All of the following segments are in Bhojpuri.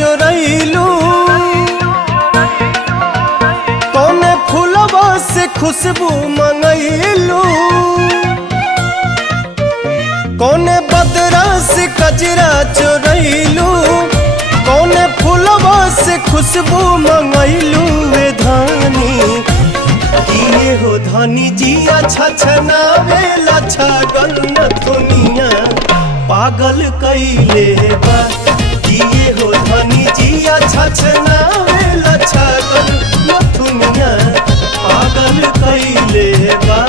चोरैलू, कौने फूलवा से खुशबू मंगैलू, कौने बदरा से कजरा चोरैलू, कौने फूलवा से खुशबू मंगैलू। वे धानी किए हो धानी जी अच्छा छनावे लच्छा गन्न दुनिया पागल कैले बा। किए हो धानी जी अच्छा छनावे लच्छा गन्न दुनिया पागल कैले बा।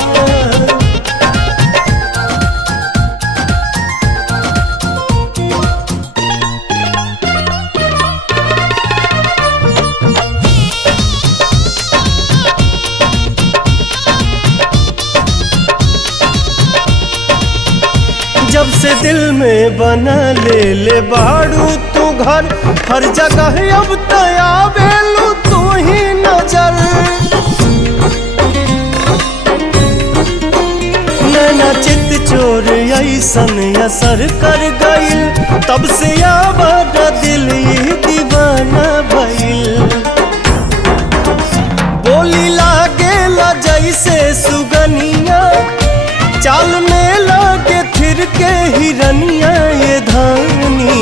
जब से दिल में बना ले बाड़ू तू घर, हर जगह अब तयावेलू तू ही नजर। नैना चित चोर ऐसन असर कर गइल, तब से आवाज दिल ही दीवाना भइल। बोली लागेला जैसे सुगनिया, चाल में लागे फिर के हिरनिया। ये धानी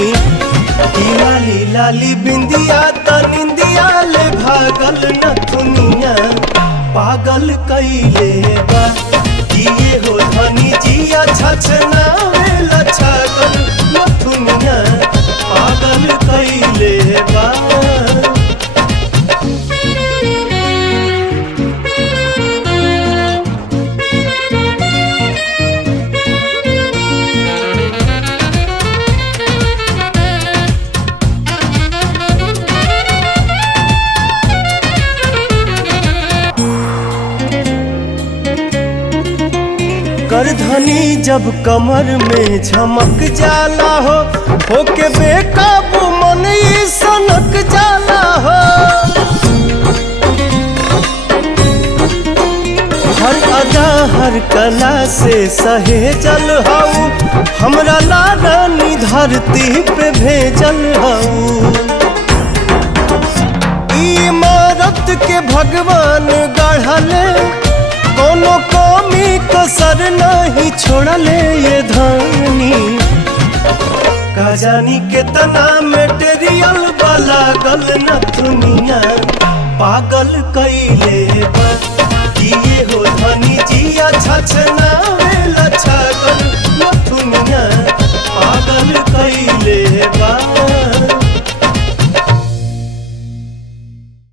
लाली लाली बिंदिया तनिंदिया ले भागल न दुनिया पागल कैले बा। किए हो धानी जी अच्छा छनावे लच्छा गन्न दुनिया पागल कैले बा। करधनी जब कमर में झमक जाला हो, होके बेकाबू मन ही सनक जाला हो। हर अदा हर कला से सहेजल हऊ, हमरा लारानी धरती पे भेजल हऊ। इमारत के भगवान गढ़ले, कोनो कमी कसर नहीं छोड़ले। ये धानी का जानी कितना मेटेरियल वाला गल न दुनिया पागल कैले बा। किए हो धानी जी अच्छा